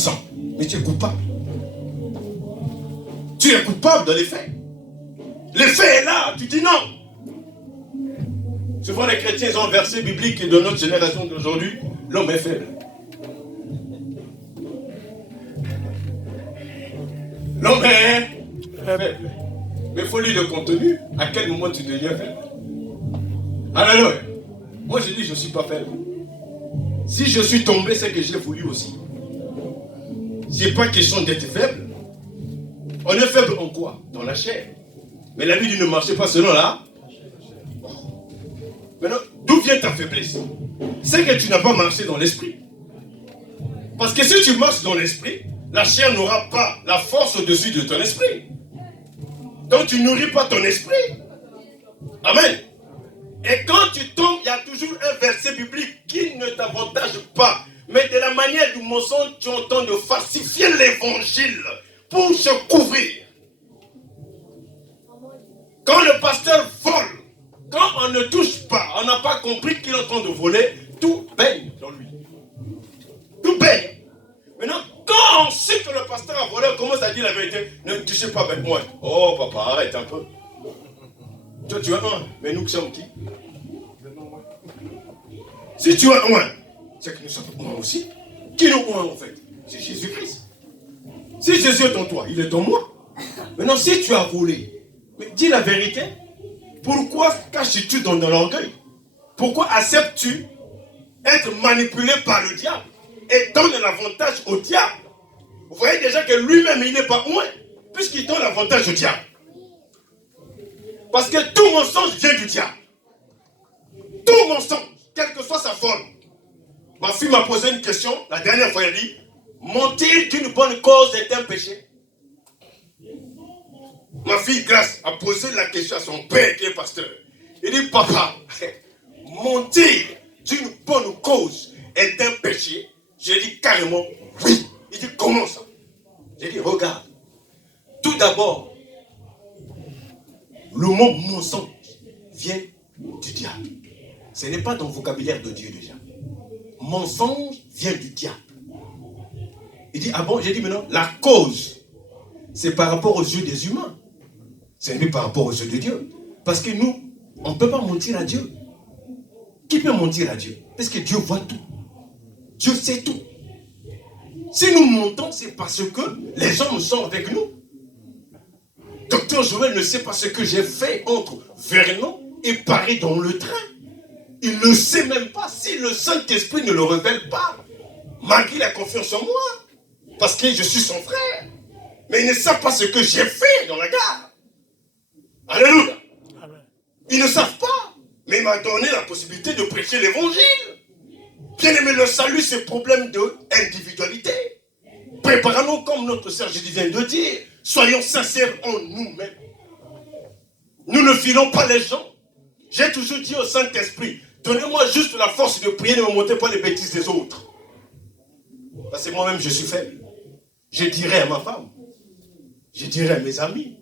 sang. Mais tu es coupable. Tu es coupable dans les faits. Le fait est là, tu dis non. Souvent les chrétiens ont un verset biblique de notre génération d'aujourd'hui, l'homme est faible. L'homme est faible. Mais il faut lire le contenu. À quel moment tu deviens faible? Alléluia. Moi je dis je ne suis pas faible. Si je suis tombé, c'est que j'ai voulu aussi. Ce n'est pas question d'être faible. On est faible en quoi? Dans la chair. Mais la vie ne marche pas selon la. Maintenant, d'où vient ta faiblesse? C'est que tu n'as pas marché dans l'esprit. Parce que si tu marches dans l'esprit, la chair n'aura pas la force au-dessus de ton esprit. Donc tu nourris pas ton esprit. Amen. Et quand tu tombes, il y a toujours un verset biblique qui ne t'avantage pas. Mais de la manière du mensonge, tu entends de falsifier l'évangile pour se couvrir. Quand le pasteur vole, quand on ne touche pas, on n'a pas compris qu'il est en train de voler, tout baigne dans lui. Tout baigne. Maintenant, quand on sait que le pasteur a volé, on commence à dire la vérité. Ne touchez pas avec moi. Oh papa, arrête un peu. Toi tu as un, mais nous sommes qui? Si tu as un, c'est que nous sommes un aussi. Qui nous un en fait? C'est Jésus-Christ. Si Jésus est en toi, il est en moi. Maintenant, si tu as volé, mais dis la vérité. Pourquoi caches-tu dans l'orgueil? Pourquoi acceptes-tu être manipulé par le diable et donne l'avantage au diable? Vous voyez déjà que lui-même, il n'est pas loin, puisqu'il donne l'avantage au diable. Parce que tout mensonge vient du diable. Tout mensonge, quelle que soit sa forme. Ma fille m'a posé une question, la dernière fois, elle dit, mentir d'une bonne cause est un péché? Ma fille Grace a posé la question à son père qui est pasteur. Il dit, papa, mentir d'une bonne cause est un péché? J'ai dit carrément oui. Il dit, comment ça? J'ai dit, regarde. Tout d'abord, le mot mensonge vient du diable. Ce n'est pas dans le vocabulaire de Dieu déjà. Mensonge vient du diable. Il dit, ah bon? J'ai dit, maintenant, la cause, c'est par rapport aux yeux des humains. C'est lui par rapport aux yeux de Dieu. Parce que nous, on ne peut pas mentir à Dieu. Qui peut mentir à Dieu? Parce que Dieu voit tout. Dieu sait tout. Si nous mentons, c'est parce que les hommes sont avec nous. Docteur Joël ne sait pas ce que j'ai fait entre Vernon et Paris dans le train. Il ne sait même pas si le Saint-Esprit ne le révèle pas. Malgré la confiance en moi. Parce que je suis son frère. Mais il ne sait pas ce que j'ai fait dans la gare. Alléluia. Ils ne savent pas. Mais il m'a donné la possibilité de prêcher l'évangile. Bien aimé, le salut, c'est problème d'individualité. Préparons-nous comme notre sœur Jésus vient de dire. Soyons sincères en nous-mêmes. Nous ne filons pas les gens. J'ai toujours dit au Saint-Esprit, donnez-moi juste la force de prier, ne me montez pas les bêtises des autres. Parce que moi-même, je suis faible. Je dirai à ma femme. Je dirai à mes amis.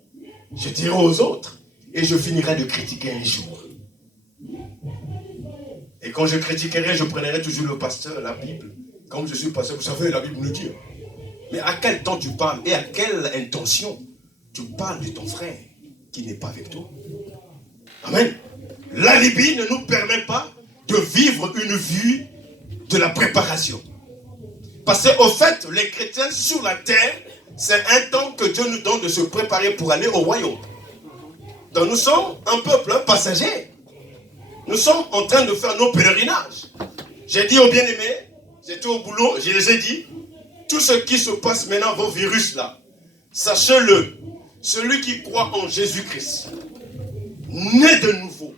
Je dirai aux autres. Et je finirai de critiquer un jour. Et quand je critiquerai, je prendrai toujours le pasteur, la Bible. Comme je suis pasteur, vous savez, la Bible nous dit. Mais à quel temps tu parles et à quelle intention tu parles de ton frère qui n'est pas avec toi? Amen. L'alibi ne nous permet pas de vivre une vie de la préparation. Parce qu'au fait, les chrétiens sur la terre, c'est un temps que Dieu nous donne de se préparer pour aller au royaume. Donc nous sommes un peuple passager. Nous sommes en train de faire nos pèlerinages. J'ai dit aux bien-aimés, j'étais au boulot, je les ai dit, tout ce qui se passe maintenant, vos virus là, sachez-le, celui qui croit en Jésus-Christ, né de nouveau,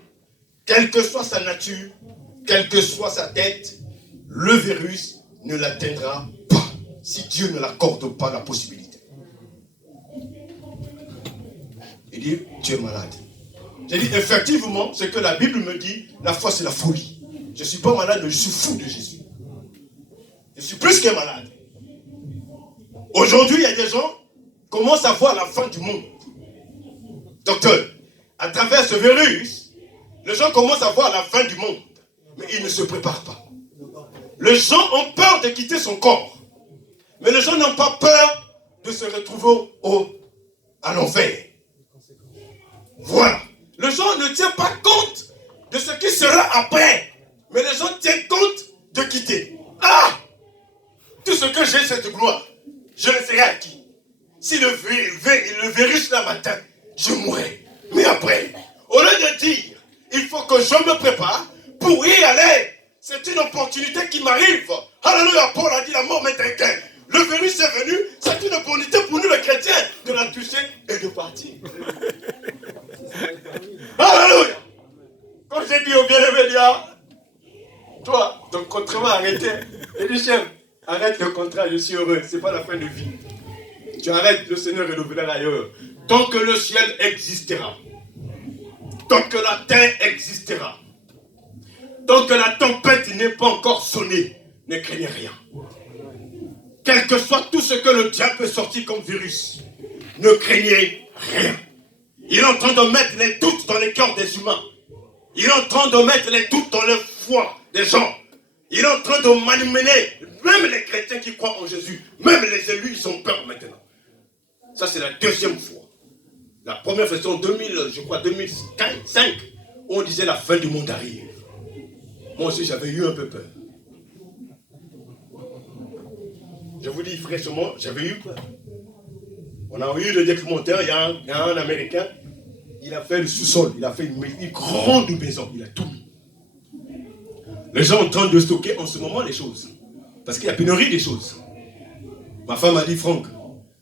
quelle que soit sa nature, quelle que soit sa tête, le virus ne l'atteindra pas, si Dieu ne l'accorde pas la possibilité. Il dit, tu es malade. J'ai dit, effectivement, c'est que la Bible me dit, la foi c'est la folie. Je ne suis pas malade, mais je suis fou de Jésus. Je suis plus que malade. Aujourd'hui, il y a des gens qui commencent à voir la fin du monde. Docteur, à travers ce virus, les gens commencent à voir la fin du monde. Mais ils ne se préparent pas. Les gens ont peur de quitter son corps. Mais les gens n'ont pas peur de se retrouver à l'enfer. Voilà. Les gens ne tiennent pas compte de ce qui sera après. Mais les gens tiennent compte de quitter. Ah! Tout ce que j'ai, c'est de gloire. Je le serai acquis. Si le virus là matin, je mourrai. Mais après, au lieu de dire, il faut que je me prépare pour y aller. C'est une opportunité qui m'arrive. Alléluia, Paul a dit la mort m'est un gain. Le virus est venu, c'est une opportunité pour nous les chrétiens de la toucher et de partir. Alléluia. Comme j'ai dit au bien-aimé, toi, ton contrat va arrêter. Et dit, chef, arrête le contrat, je suis heureux. C'est pas la fin de vie. Tu arrêtes, le Seigneur renouvelera ailleurs. Tant que le ciel existera, tant que la terre existera, tant que la tempête n'est pas encore sonnée, ne craignez rien. Quel que soit tout ce que le diable peut sortir comme virus, ne craignez rien. Il est en train de mettre les doutes dans les cœurs des humains. Il est en train de mettre les doutes dans le foi des gens. Il est en train de manipuler même les chrétiens qui croient en Jésus. Même les élus, ils ont peur maintenant. Ça, c'est la deuxième fois. La première fois, c'est en 2005, où on disait la fin du monde arrive. Moi aussi, j'avais eu un peu peur. Je vous dis fraîchement, j'avais eu peur. On a eu le documentaire, il y a un Américain, il a fait le sous-sol, il a fait une grande maison, il a tout mis. Les gens sont en train de stocker en ce moment les choses. Parce qu'il y a pénurie des choses. Ma femme a dit, Franck,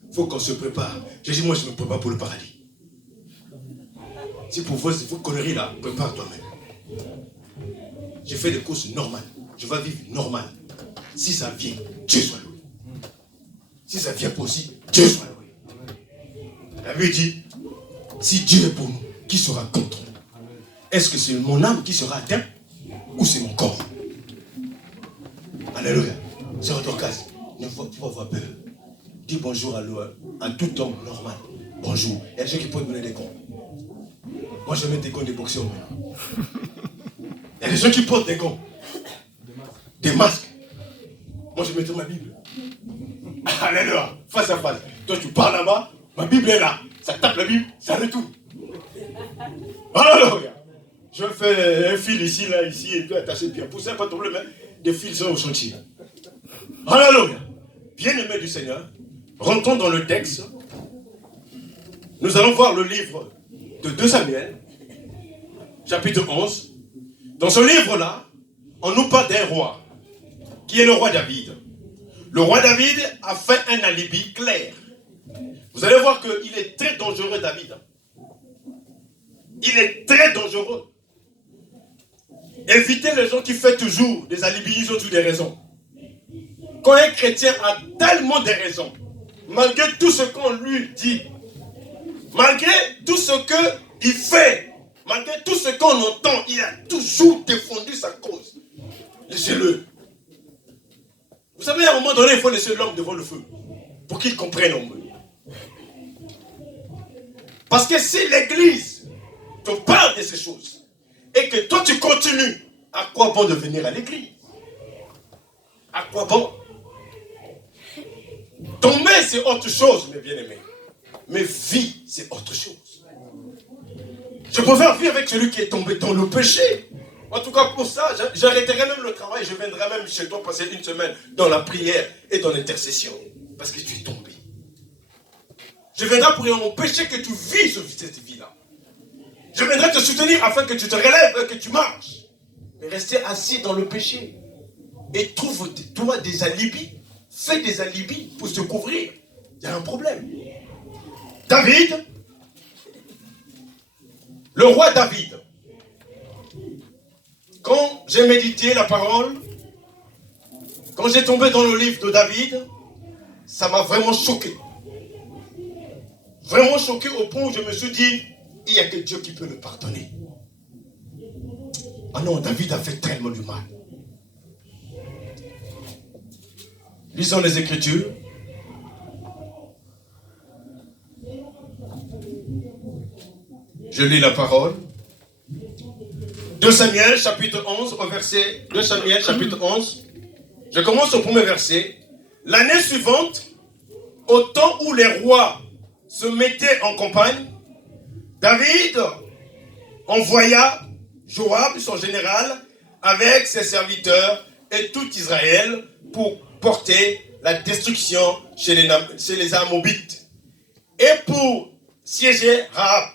il faut qu'on se prépare. J'ai dit, moi je me prépare pour le paradis. Si pour vous, conneries là, prépare toi-même. J'ai fait des courses normales. Je vais vivre normal. Si ça vient, Dieu soit loué. Si ça vient pas aussi, Dieu soit loué. La Bible dit, si Dieu est pour nous, qui sera contre nous? Est-ce que c'est mon âme qui sera atteinte ou c'est mon corps? Alléluia. C'est votre cas. Ne faut pas avoir peur. Dis bonjour à tout homme normal. Bonjour. Il y a des gens qui peuvent donner des gants. Moi, je mets des gants de boxeur maintenant. Il y a des gens qui portent des gants. Des masques. Moi, je mettrai ma Bible. Alléluia. Face à face. Toi, tu parles là-bas. Ma Bible est là. Ça tape la Bible, ça retourne. Alléluia. Je fais un fil ici, là, ici, et puis attaché bien. Pour ça, pas de problème. Hein? Des fils sont au chantier. Alléluia. Bien-aimés du Seigneur, rentrons dans le texte. Nous allons voir le livre de 2 Samuel, chapitre 11. Dans ce livre-là, on nous parle d'un roi, qui est le roi David. Le roi David a fait un alibi clair. Vous allez voir qu'il est très dangereux, David. Il est très dangereux. Évitez les gens qui font toujours des alibis, ils ont toujours des raisons. Quand un chrétien a tellement de raisons, malgré tout ce qu'on lui dit, malgré tout ce qu'il fait, malgré tout ce qu'on entend, il a toujours défendu sa cause. Laissez-le. Vous savez, à un moment donné, il faut laisser l'homme devant le feu pour qu'il comprenne au moins. Parce que si l'église te parle de ces choses et que toi tu continues, à quoi bon de venir à l'église? À quoi bon? Tomber, c'est autre chose, mes bien-aimés. Mais vie, c'est autre chose. Je préfère vivre avec celui qui est tombé dans le péché. En tout cas, pour ça, j'arrêterai même le travail. Je viendrai même chez toi passer une semaine dans la prière et dans l'intercession. Parce que tu es tombé. Je viendrai pour empêcher que tu vis cette vie-là. Je viendrai te soutenir afin que tu te relèves et que tu marches. Mais rester assis dans le péché. Et trouve-toi des alibis. Fais des alibis pour se couvrir. Il y a un problème. David, le roi David, quand j'ai médité la parole, quand j'ai tombé dans le livre de David, ça m'a vraiment choqué. Vraiment choqué au point où je me suis dit, il n'y a que Dieu qui peut le pardonner. Ah non, David a fait tellement du mal. Lisons les Écritures. Je lis la parole. 2 Samuel, chapitre 11, au verset 2 Samuel, chapitre 11. Je commence au premier verset. L'année suivante, au temps où les rois se mettaient en campagne, David envoya Joab, son général, avec ses serviteurs et tout Israël pour porter la destruction chez les Amobites et pour siéger Rab.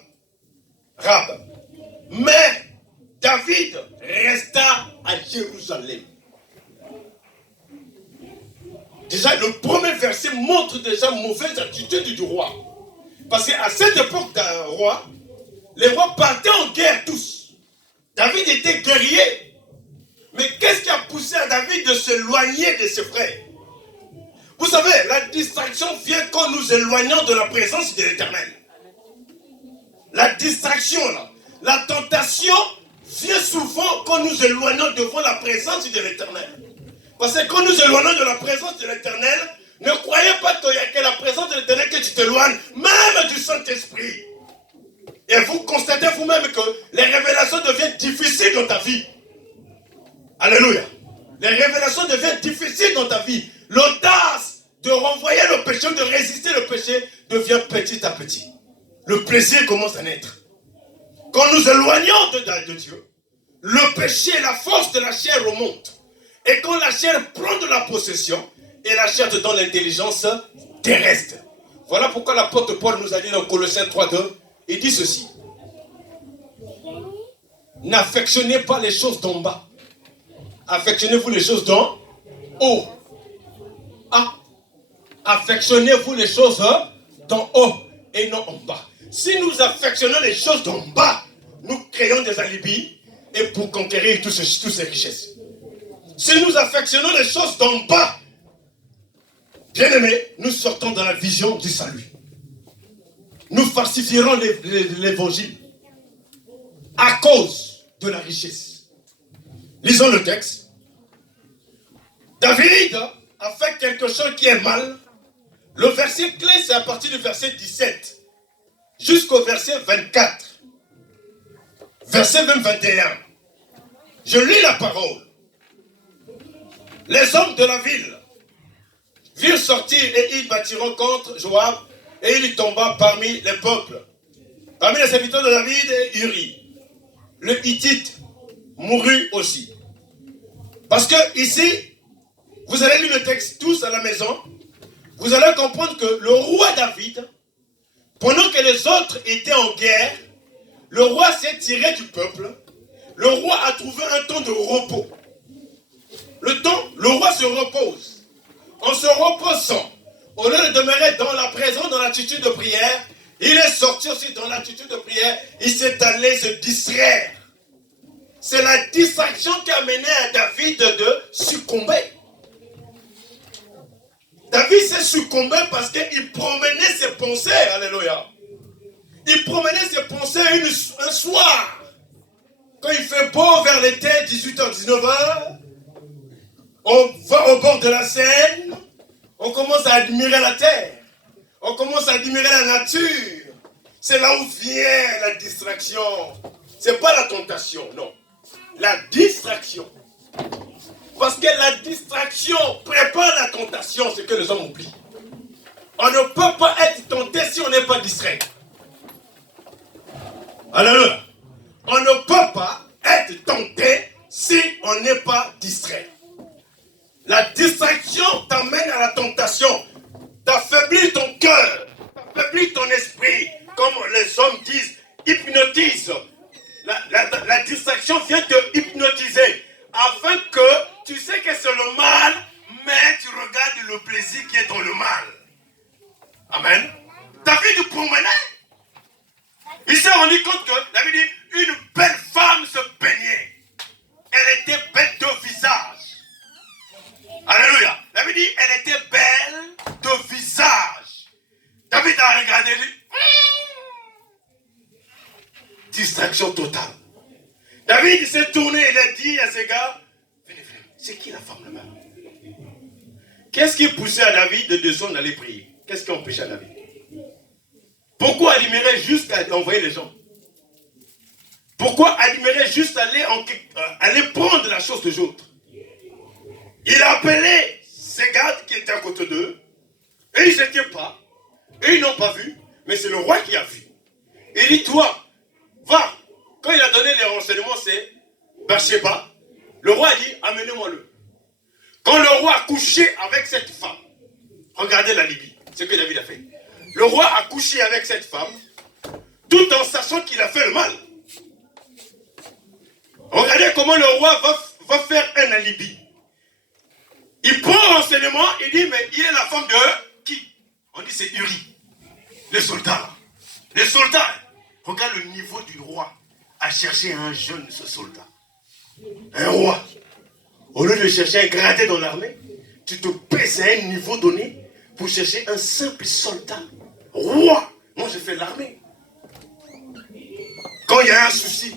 Mais David resta à Jérusalem. Déjà, le premier verset montre déjà une mauvaise attitude du roi. Parce qu'à cette époque d'un roi, les rois partaient en guerre tous. David était guerrier. Mais qu'est-ce qui a poussé à David de s'éloigner de ses frères? Vous savez, la distraction vient quand nous éloignons de la présence de l'Éternel. La distraction, là, la tentation vient souvent quand nous éloignons devant la présence de l'Éternel. Parce que quand nous éloignons de la présence de l'Éternel, ne croyez pas qu'il n'y a que la présence de l'Éternel que tu t'éloignes, même du Saint-Esprit. Et vous constatez vous-même que les révélations deviennent difficiles dans ta vie. Alléluia. Les révélations deviennent difficiles dans ta vie. L'audace de renvoyer le péché, de résister le péché, devient petit à petit. Le plaisir commence à naître. Quand nous éloignons de Dieu, le péché, la force de la chair remonte. Et quand la chair prend de la possession, et la chair te donne l'intelligence terrestre. Voilà pourquoi l'apôtre Paul nous a dit dans Colossiens 3:2, il dit ceci. N'affectionnez pas les choses d'en bas. Affectionnez-vous les choses d'en haut. Ah, affectionnez-vous les choses d'en haut et non en bas. Si nous affectionnons les choses d'en bas, nous créons des alibis et pour conquérir toutes ces richesses. Si nous affectionnons les choses d'en bas, bien aimés, nous sortons dans la vision du salut. Nous falsifierons l'évangile à cause de la richesse. Lisons le texte. David a fait quelque chose qui est mal. Le verset clé, c'est à partir du verset 17 jusqu'au verset 24. Verset même 21. Je lis la parole. Les hommes de la ville virent sortir et ils battiront contre Joab et il tomba parmi les peuples. Parmi les serviteurs de David et Uri. Le Hittite mourut aussi. Parce que ici, vous allez lire le texte tous à la maison, vous allez comprendre que le roi David, pendant que les autres étaient en guerre, le roi s'est tiré du peuple, le roi a trouvé un temps de repos. Le roi se repose. En se reposant, au lieu de demeurer dans la présence, dans l'attitude de prière, il est sorti aussi dans l'attitude de prière, il s'est allé se distraire. C'est la distraction qui a mené à David de succomber. David s'est succombé parce qu'il promenait ses pensées, alléluia. Il promenait ses pensées un soir. Quand il fait beau vers l'été, 18h, 19h, on va au bord de la Seine, on commence à admirer la terre, on commence à admirer la nature. C'est là où vient la distraction. C'est pas la tentation, non. La distraction. Parce que la distraction prépare la tentation, ce que les hommes oublient. On ne peut pas être tenté si on n'est pas distrait. Alors, on ne peut pas être tenté si on n'est pas distrait. La distraction t'amène à la tentation, t'affaiblit ton cœur, t'affaiblit ton esprit, comme les hommes disent, hypnotise. La distraction vient te hypnotiser, afin que tu sais que c'est le mal, mais tu regardes le plaisir qui est dans le mal. Amen. David promenait. Il s'est rendu compte que, David dit, une belle femme se baignait. Elle était belle de visage. Alléluia. David dit, elle était belle de visage. David a regardé lui. Distraction totale. David s'est tourné, il a dit à ses gars, venez, c'est qui la femme là-bas? Qu'est-ce qui poussait à David de descendre aller prier? Qu'est-ce qui empêchait à David? Pourquoi admirer jusqu'à envoyer les gens? Pourquoi admirer juste aller prendre la chose des autres? Il a appelé ses gardes qui étaient à côté d'eux, et ils n'étaient pas, et ils n'ont pas vu, mais c'est le roi qui a vu. Il dit, toi, va. Quand il a donné les renseignements, c'est Bathsheba. Le roi a dit, amenez-moi-le. Quand le roi a couché avec cette femme, regardez la Libye, ce que David a fait. Le roi a couché avec cette femme, tout en sachant qu'il a fait le mal. Regardez comment le roi va faire un alibi. Il prend renseignement, il dit, mais il est la femme de qui? On dit, c'est Uri. Les soldats. Les soldats. Regarde le niveau du roi à chercher un jeune soldat. Un roi. Au lieu de chercher un gradé dans l'armée, tu te pèses à un niveau donné pour chercher un simple soldat. Roi. Moi, j'ai fait l'armée. Quand il y a un souci,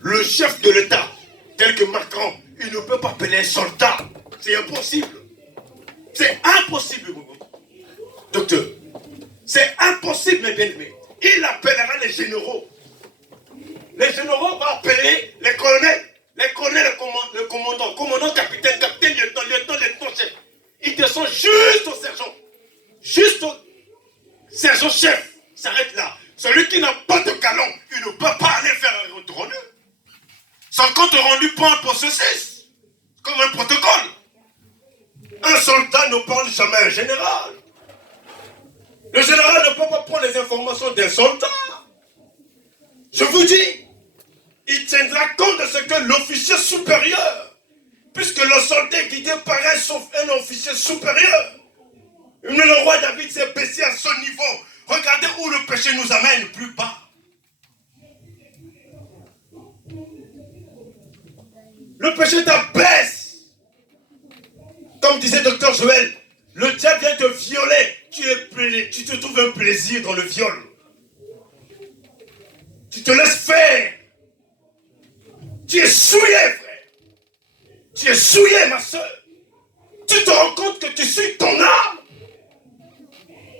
le chef de l'État, tel que Macron, il ne peut pas appeler un soldat. C'est impossible. C'est impossible, docteur. C'est impossible, mes bien-aimés. Il appellera les généraux. Les généraux vont appeler les colonels. Les colonels, le commandant, capitaine, lieutenant, chef. Il descend juste au sergent. Juste au sergent-chef. S'arrête là. Celui qui n'a pas de canon, il ne peut pas aller faire un compte rendu. Son compte rendu prend un processus, comme un protocole. Un soldat ne parle jamais à un général. Le général ne peut pas prendre les informations d'un soldat. Je vous dis, il tiendra compte de ce que l'officier supérieur, puisque le soldat est guidé par un officier supérieur. Mais le roi David s'est baissé à ce niveau. Regardez où le péché nous amène plus bas. Le péché t'abaisse. Comme disait Dr Joël, le diable vient te violer. Tu te trouves un plaisir dans le viol. Tu te laisses faire. Tu es souillé, frère. Tu es souillé, ma soeur. Tu te rends compte que tu suis ton âme.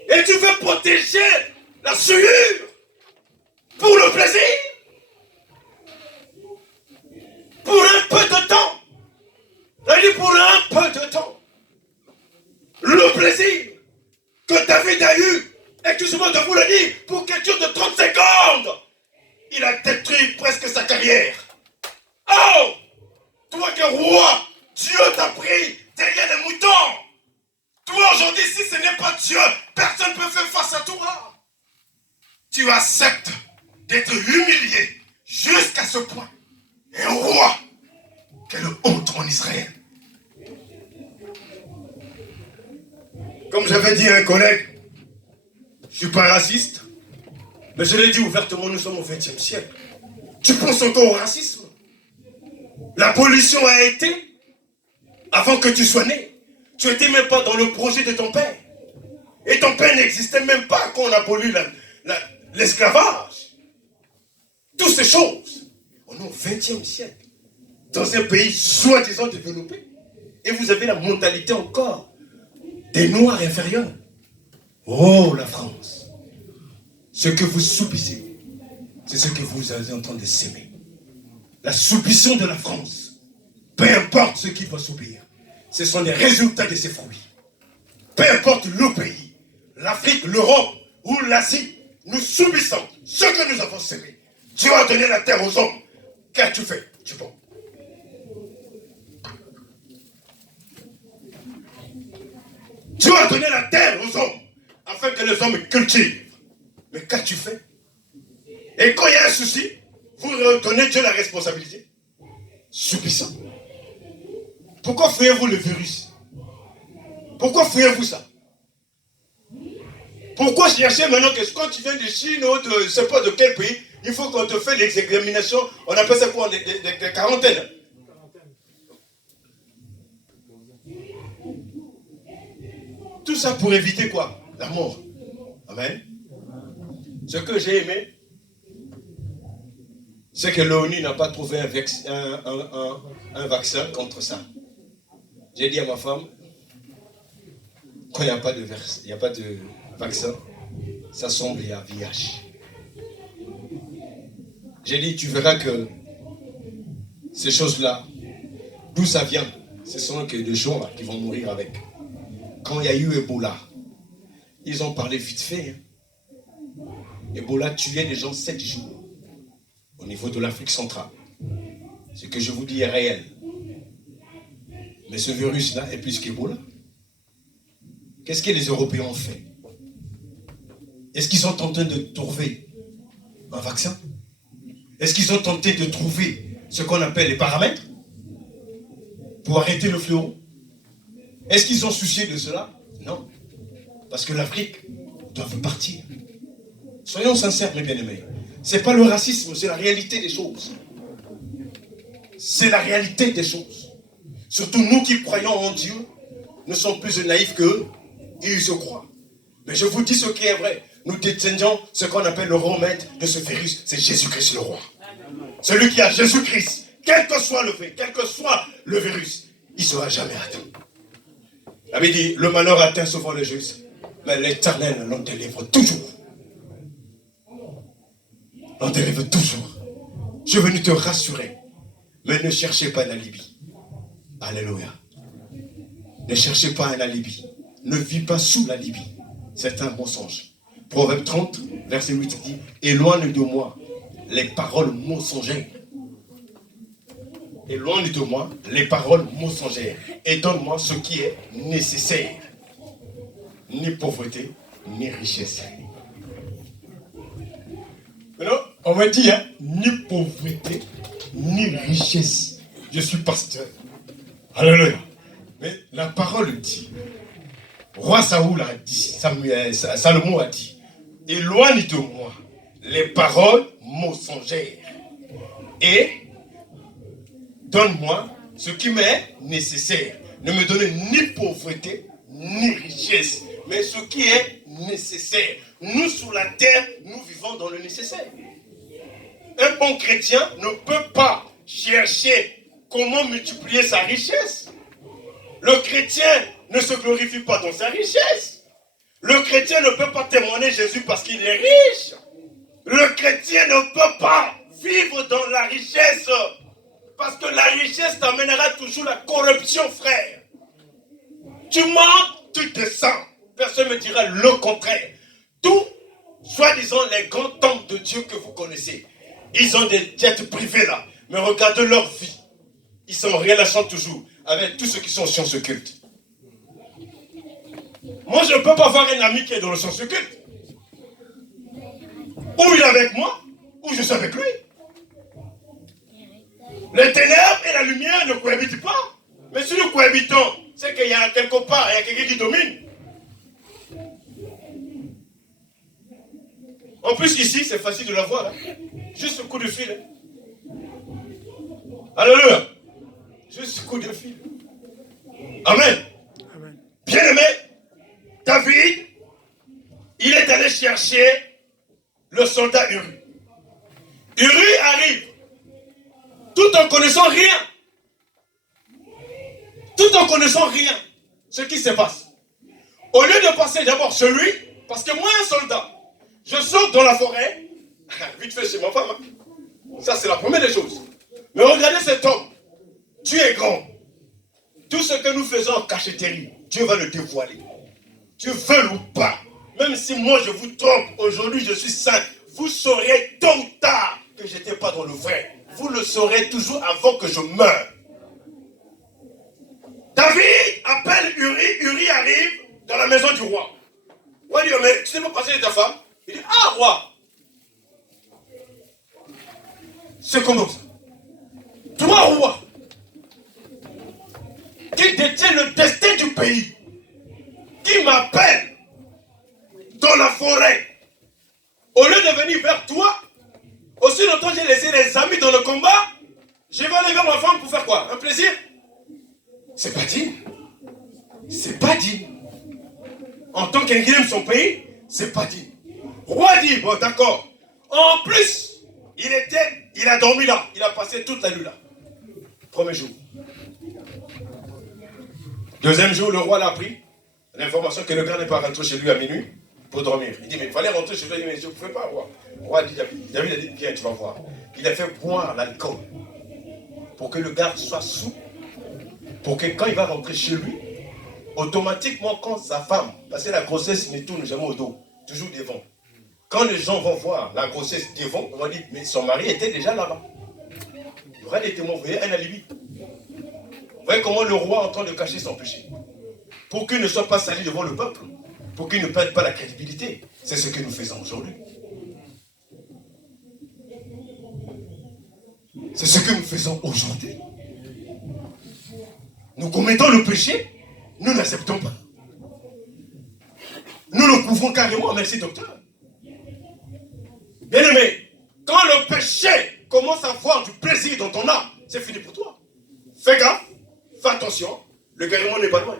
Et tu veux protéger la souillure pour le plaisir. Pour un peu de temps. Elle dit pour un peu de temps. Le plaisir que David a eu, excusez-moi de vous le dire, pour quelque chose de 30 secondes, il a détruit presque sa carrière. Oh! Toi qui es roi, Dieu t'a pris derrière les moutons. Toi aujourd'hui, si ce n'est pas Dieu, personne ne peut faire face à toi. Tu acceptes d'être humilié jusqu'à ce point. Un roi, quelle honte en Israël. Comme j'avais dit à un collègue, je ne suis pas raciste, mais je l'ai dit ouvertement, nous sommes au XXe siècle. Tu penses encore au racisme? L'abolition a été avant que tu sois né. Tu n'étais même pas dans le projet de ton père. Et ton père n'existait même pas quand on a aboli l'esclavage. Toutes ces choses, on est au XXe siècle. Dans un pays soi-disant développé. Et vous avez la mentalité encore des Noirs inférieurs. Oh, la France. Ce que vous soupissez, c'est ce que vous avez en train de s'aimer. La soumission de la France, peu importe ce qu'il va soupir, ce sont les résultats de ses fruits. Peu importe le pays, l'Afrique, l'Europe ou l'Asie, nous subissons ce que nous avons semé. Dieu a donné la terre aux hommes. Qu'as-tu fait, Dupont? Dieu a donné la terre aux hommes afin que les hommes cultivent. Mais qu'as-tu fait? Et quand il y a un souci, vous redonnez Dieu la responsabilité. Subissant. Pourquoi fuyez-vous le virus? Pourquoi fuyez-vous ça? Pourquoi chercher maintenant que quand tu viens de Chine ou de je ne sais pas de quel pays, il faut qu'on te fasse les examinations, on appelle ça quoi, des quarantaines. Tout ça pour éviter quoi? La mort. Amen. Ce que j'ai aimé, c'est que l'ONU n'a pas trouvé un vaccin contre ça. J'ai dit à ma femme, quand il n'y a pas de vaccin, ça semble à VIH. J'ai dit, tu verras que ces choses-là, d'où ça vient, ce sont que des gens là, qui vont mourir avec. quand il y a eu Ebola, ils ont parlé vite fait. Ebola tuait les gens 7 jours au niveau de l'Afrique centrale. Ce que je vous dis est réel. Mais ce virus-là est plus qu'Ebola. Qu'est-ce que les Européens ont fait? Est-ce qu'ils sont en train de trouver un vaccin? Est-ce qu'ils ont tenté de trouver ce qu'on appelle les paramètres pour arrêter le fléau? Est-ce qu'ils ont soucié de cela? Non. Parce que l'Afrique doit partir. Soyons sincères, mes bien-aimés. Ce n'est pas le racisme, c'est la réalité des choses. C'est la réalité des choses. Surtout nous qui croyons en Dieu, nous sommes plus naïfs qu'eux, et ils se croient. Mais je vous dis ce qui est vrai. Nous détenions ce qu'on appelle le remède de ce virus, c'est Jésus-Christ le roi. Celui qui a Jésus-Christ, quel que soit le virus, il ne sera jamais atteint. La Bible dit, le malheur atteint souvent les justes, mais l'Éternel l'en délivre toujours. L'en délivre toujours. Je suis venu te rassurer, mais ne cherchez pas un alibi. Alléluia. Ne cherchez pas un alibi. Ne vis pas sous l'alibi. C'est un mensonge. Proverbe 30, verset 8 dit, éloigne de moi les paroles mensongères. Éloigne de moi les paroles mensongères et donne-moi ce qui est nécessaire. Ni pauvreté, ni richesse. Non, on m'a dit, ni pauvreté, ni richesse. Je suis pasteur. Alléluia. Mais la parole dit, roi Saoul a dit, Salomon a dit, éloigne de moi les paroles mensongères et donne-moi ce qui m'est nécessaire. Ne me donnez ni pauvreté, ni richesse, mais ce qui est nécessaire. Nous, sur la terre, nous vivons dans le nécessaire. Un bon chrétien ne peut pas chercher comment multiplier sa richesse. Le chrétien ne se glorifie pas dans sa richesse. Le chrétien ne peut pas témoigner Jésus parce qu'il est riche. Le chrétien ne peut pas vivre dans la richesse. Parce que la richesse t'amènera toujours la corruption, frère. Tu manques, tu descends. Personne ne me dira le contraire. Tous, soi-disant, les grands temples de Dieu que vous connaissez, ils ont des jets privés là. Mais regardez leur vie. Ils sont en relation toujours avec tous ceux qui sont en sciences occultes. Moi, je ne peux pas avoir un ami qui est dans le sciences occultes. Ou il est avec moi, ou je suis avec lui. Les ténèbres et la lumière ne cohabitent pas. Mais si nous cohabitons, c'est qu'il y a quelque part, il y a quelqu'un qui domine. En plus, ici, c'est facile de la voir. Là. Juste un coup de fil. Alléluia. Juste un coup de fil. Amen. Amen. Bien-aimé, David, il est allé chercher le soldat Uri. Uri arrive, tout en connaissant rien. Tout en connaissant rien. Ce qui se passe. Au lieu de passer d'abord celui, parce que moi, un soldat, je sors dans la forêt, vite fait chez ma femme. Ça, c'est la première des choses. Mais regardez cet homme. Dieu est grand. Tout ce que nous faisons en cachetterie, Dieu va le dévoiler. Dieu veut ou pas. Même si moi je vous trompe, aujourd'hui je suis saint, vous saurez tôt ou tard que je n'étais pas dans le vrai. Vous le saurez toujours avant que je meure. David appelle Uri, Uri arrive dans la maison du roi. Ouais, il dit, mais tu sais pas passer de ta femme? Il dit, ah roi. C'est comment ça? Toi roi, qui détient le destin du pays, qui m'appelle dans la forêt, au lieu de venir vers toi, aussi longtemps j'ai laissé les amis dans le combat, je vais aller vers ma femme pour faire quoi? Un plaisir? C'est pas digne. C'est pas digne. En tant qu'un qui aime son pays, c'est pas digne. Roi dit, bon d'accord. En plus, il a dormi là. Il a passé toute la nuit là. Premier jour. Deuxième jour, le roi l'a pris. L'information que le gars n'est pas rentré chez lui à minuit pour dormir. Il dit, mais il fallait rentrer chez lui. Il dit, mais je ne pouvais pas voir. Le roi dit, David a dit, viens, tu vas voir. Il a fait boire l'alcool pour que le gars soit sous. Pour que quand il va rentrer chez lui, automatiquement, quand sa femme, parce que la grossesse ne tourne jamais au dos, toujours devant. Quand les gens vont voir la grossesse devant, on va dire, mais son mari était déjà là-bas. Il y aura des témoins, vous voyez, un alibi. Vous voyez comment le roi est en train de cacher son péché. Pour qu'il ne soit pas sali devant le peuple, pour qu'il ne perde pas la crédibilité. C'est ce que nous faisons aujourd'hui. C'est ce que nous faisons aujourd'hui. Nous commettons le péché, nous n'acceptons pas. Nous le couvrons carrément, merci docteur. Bien aimé, quand le péché commence à avoir du plaisir dans ton âme, c'est fini pour toi. Fais gaffe, fais attention, le guérison n'est pas loin.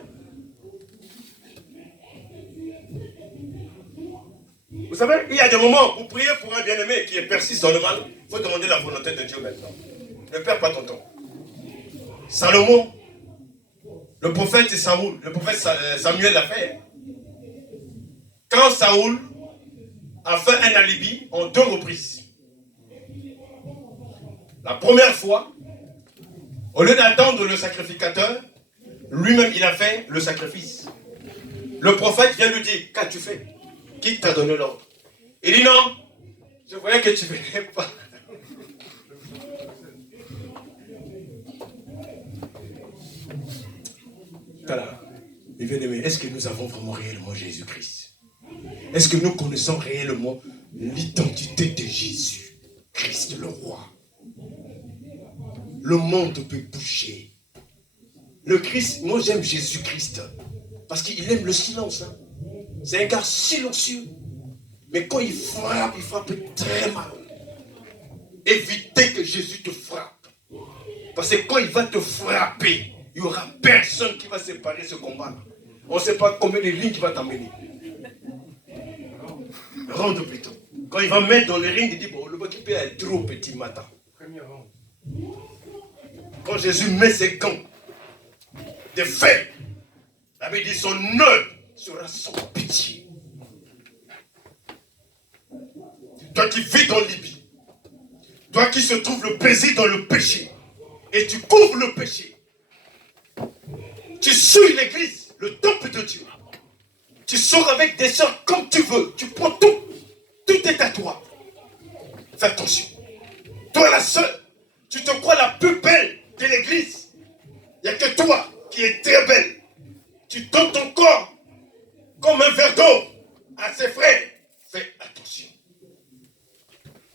Vous savez, il y a des moments où vous priez pour un bien-aimé qui persiste dans le mal, il faut demander la volonté de Dieu maintenant. Ne perds pas ton temps. Salomon, le prophète Samuel l'a fait. Quand Saoul a fait un alibi en 2 reprises. La première fois, au lieu d'attendre le sacrificateur, lui-même il a fait le sacrifice. Le prophète vient lui dire, qu'as-tu fait? Qui t'a donné l'ordre? Il dit non, je voyais que tu ne venais pas. Voilà. Mais bien aimé, est-ce que nous avons vraiment réellement Jésus-Christ? Est-ce que nous connaissons réellement l'identité de Jésus-Christ, le roi? Le monde peut bouger. Le Christ, moi j'aime Jésus-Christ parce qu'il aime le silence. Hein. C'est un gars silencieux. Mais quand il frappe très mal. Évitez que Jésus te frappe. Parce que quand il va te frapper, il n'y aura personne qui va séparer ce combat. On ne sait pas combien de lignes il va t'amener. Ronde plutôt. Quand il va mettre dans les ring, il dit, bon, le équipe est trop petit matin. Quand Jésus met ses gants de fer, la Bible dit, son œil sera sans pitié. Toi qui vis dans Libye, toi qui se trouve le plaisir dans le péché, et tu couvres le péché, tu suis l'église, le temple de Dieu, tu sors avec des sœurs comme tu veux, tu prends tout, tout est à toi. Fais attention. Toi la sœur, tu te crois la plus belle de l'église. Il n'y a que toi qui es très belle. Tu donnes ton corps comme un verre d'eau à ses frères. Fais attention.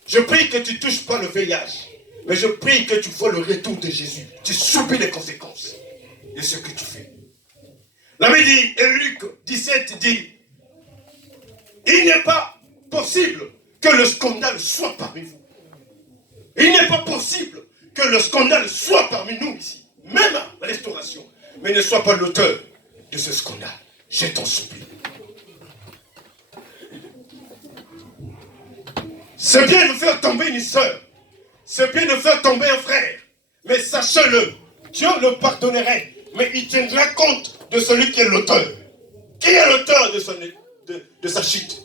Je prie que tu ne touches pas le VIH, mais je prie que tu vois le retour de Jésus. Tu subis les conséquences de ce que tu fais. La Bible dit, et Luc 17 dit, il n'est pas possible que le scandale soit parmi vous. Il n'est pas possible que le scandale soit parmi nous ici, même à la restauration, mais ne sois pas l'auteur de ce scandale. Je t'en supplie. C'est bien de faire tomber une sœur, c'est bien de faire tomber un frère, mais sachez-le, Dieu le pardonnerait, mais il tiendra compte de celui qui est l'auteur. Qui est l'auteur de sa chute?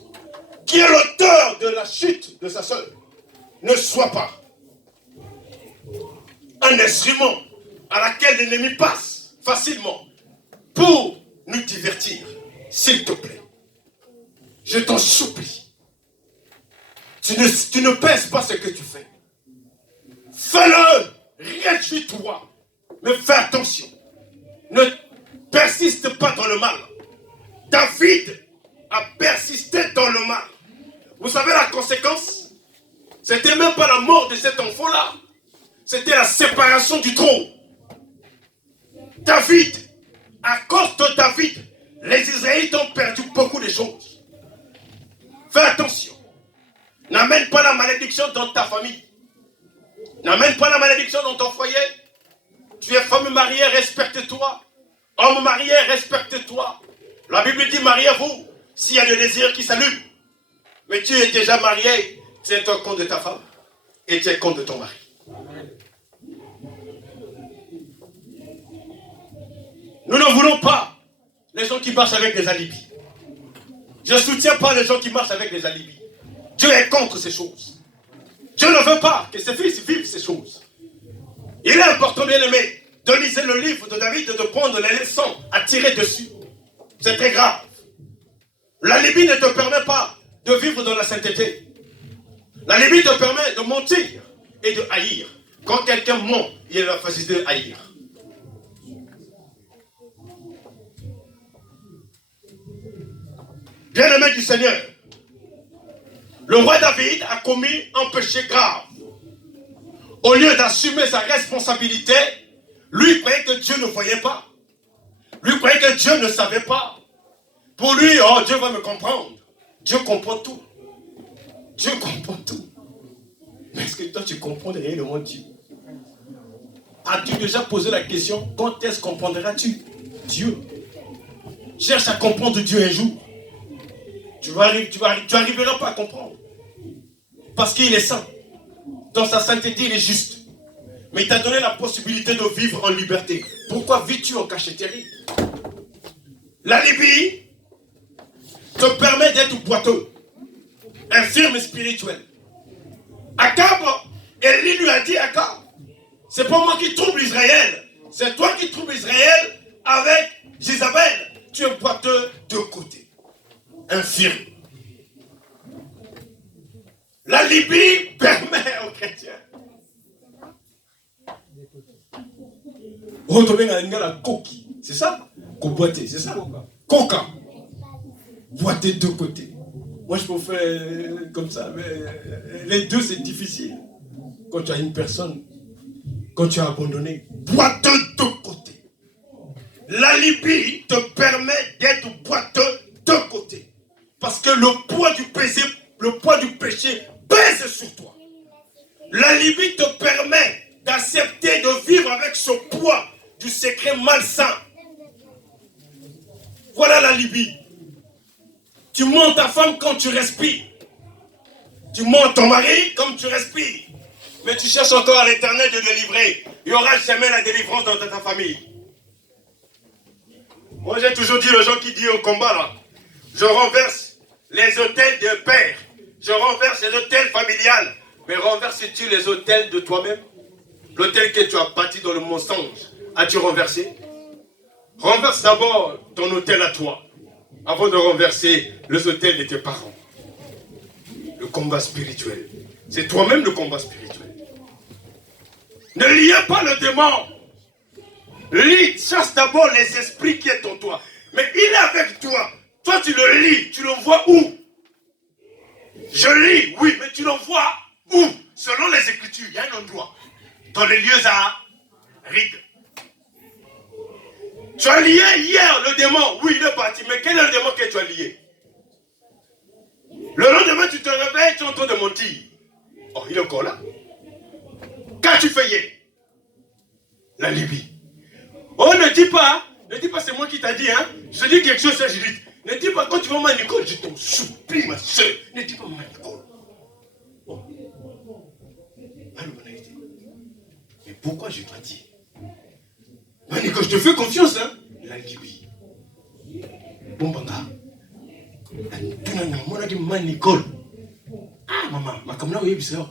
Qui est l'auteur de la chute de sa sœur? Ne sois pas un instrument à laquelle l'ennemi passe facilement pour nous divertir. S'il te plaît, je t'en supplie. Tu ne pèses pas ce que tu fais. Fais-le, réjouis-toi, mais fais attention. Ne persiste pas dans le mal. David a persisté dans le mal. Vous savez la conséquence? C'était même pas la mort de cet enfant-là. C'était la séparation du trône. David, à cause de David, les Israélites ont perdu beaucoup de choses. Fais attention. N'amène pas la malédiction dans ta famille. N'amène pas la malédiction dans ton foyer. Tu es femme mariée, respecte-toi. Homme marié, respecte-toi. La Bible dit, mariez-vous s'il y a des désirs qui s'allument. Mais tu es déjà marié, tiens-toi compte de ta femme et tiens compte de ton mari. Nous ne voulons pas les gens qui marchent avec des alibis. Je ne soutiens pas les gens qui marchent avec des alibis. Dieu est contre ces choses. Dieu ne veut pas que ses fils vivent ces choses. Il est important, bien aimé, de lire le livre de David et de prendre les leçons à tirer dessus. C'est très grave. L'alibi ne te permet pas de vivre dans la sainteté. L'alibi te permet de mentir et de haïr. Quand quelqu'un ment, il a la facilité de haïr. Bien-aimé du Seigneur, le roi David a commis un péché grave. Au lieu d'assumer sa responsabilité, lui croyait que Dieu ne voyait pas. Lui croyait que Dieu ne savait pas. Pour lui, oh, Dieu va me comprendre. Dieu comprend tout. Dieu comprend tout. Mais est-ce que toi, tu comprends réellement Dieu? As-tu déjà posé la question, quand est-ce comprendras-tu Dieu? Cherche à comprendre Dieu un jour. Tu n'arriveras pas à comprendre. Parce qu'il est saint. Dans sa sainteté, il est juste. Mais il t'a donné la possibilité de vivre en liberté. Pourquoi vis-tu en cachotterie? L'alibi te permet d'être boiteux, infirme spirituel. Akab, Élie lui a dit, Akab, c'est pas moi qui trouble Israël, c'est toi qui troubles Israël avec Jézabel. Tu es boiteux de côté, infirme. L'alibi permet aux chrétiens. Retourner à la coquille, c'est ça? Boiter, c'est ça? Coca. Boiter de côté. Moi, je peux faire comme ça, mais les deux, c'est difficile. Quand tu as une personne, quand tu as abandonné, boiteux de côté. L'alibi te permet d'être boiteux de côté. Parce que le poids du péché pèse sur toi. L'alibi te permet d'accepter de vivre avec ce poids du secret malsain. Voilà l'alibi. Tu mens ta femme quand tu respires. Tu mens ton mari comme tu respires. Mais tu cherches encore à l'Éternel de délivrer. Il n'y aura jamais la délivrance dans ta famille. Moi j'ai toujours dit aux gens qui disent au combat là, je renverse les autels de père. Je renverse les autels familiales. Mais renverses-tu les autels de toi-même? L'autel que tu as bâti dans le mensonge, as-tu renversé? Renverse d'abord ton autel à toi, avant de renverser les autels de tes parents. Le combat spirituel. C'est toi-même le combat spirituel. Ne liez pas le démon. Chasse d'abord les esprits qui sont en toi. Mais il est avec toi. Toi tu le lis, tu le vois où? Je lis, oui, mais tu le vois où? Selon les Écritures, il y a un endroit. Dans les lieux arides. Tu as lié hier le démon. Oui, il est parti. Mais quel est le démon que tu as lié? Le lendemain, tu te réveilles, tu es en train de mentir. Oh, il est encore là. Qu'as-tu fait hier? La Libye. Oh, ne dis pas c'est moi qui t'a dit, hein. Je dis quelque chose, ça, Judith. Ne dis pas, quand tu vas à Nicole, je t'en supplie, ma soeur. Ne dis pas maman Nicole. Oh. Mais pourquoi je dois dire? Nicole, je te fais confiance, hein. La Libye. Bon, banga. On a dit maman Nicole. Ah, maman, ma caméra, oui, c'est ça.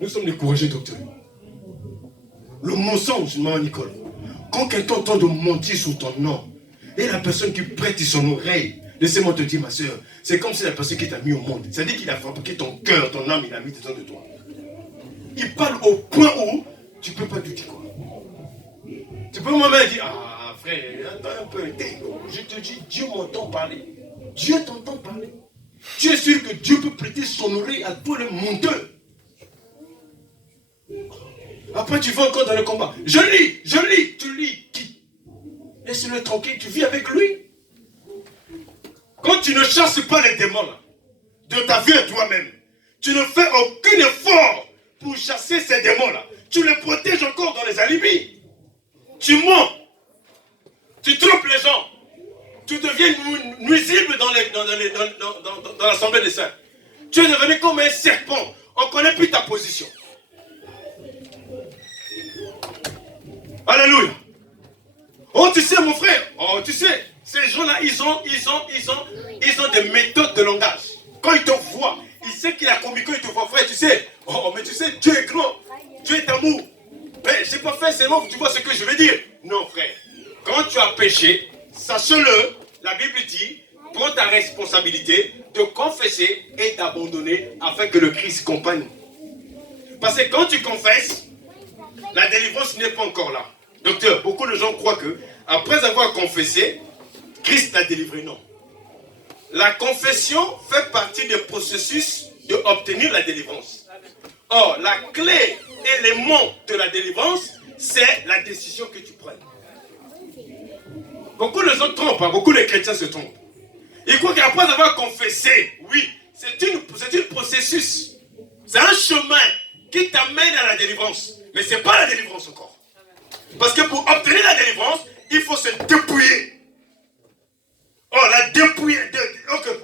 Nous sommes des courageux docteurs. Le mensonge, maman Nicole. Quand quelqu'un tente de mentir sur ton nom, et la personne qui prête son oreille, laissez-moi te dire, ma soeur, c'est comme si la personne qui t'a mis au monde, c'est-à-dire qu'il a fabriqué ton cœur, ton âme, il a mis dedans de toi. Il parle au point où tu ne peux pas douter quoi. Tu peux même dire, ah frère, attends un peu, je te dis, Dieu m'entend parler. Dieu t'entend parler. Tu es sûr que Dieu peut prêter son oreille à toi le menteur. Après tu vas encore dans le combat. Je lis, tu lis. Laisse-le tranquille, tu vis avec lui. Quand tu ne chasses pas les démons là, de ta vie à toi-même, tu ne fais aucun effort pour chasser ces démons là. Tu les protèges encore dans les alibis. Tu mens. Tu trompes les gens. Tu deviens nuisible dans l'assemblée des saints. Tu es devenu comme un serpent. On ne connaît plus ta position. Alléluia. Oh, tu sais, mon frère. Oh, tu sais, ces gens-là, ils ont des méthodes de langage. Quand ils te voient, ils savent qu'il a commis, quand ils te voient, frère, tu sais. Oh, mais tu sais, Dieu est grand. Dieu est amour. Mais c'est pas fait, c'est long, tu vois ce que je veux dire. Non, frère. Quand tu as péché, sache-le, la Bible dit, prends ta responsabilité de confesser et d'abandonner afin que le Christ compagne. Parce que quand tu confesses, la délivrance n'est pas encore là. Docteur, beaucoup de gens croient que après avoir confessé, Christ t'a délivré. Non. La confession fait partie du processus d'obtenir la délivrance. Or, la clé, élément de la délivrance, c'est la décision que tu prends. Beaucoup de gens trompent, hein, beaucoup de chrétiens se trompent. Ils croient qu'après avoir confessé, oui, c'est un processus. C'est un chemin qui t'amène à la délivrance. Mais ce n'est pas la délivrance encore. Parce que pour obtenir la délivrance, il faut se dépouiller. Or,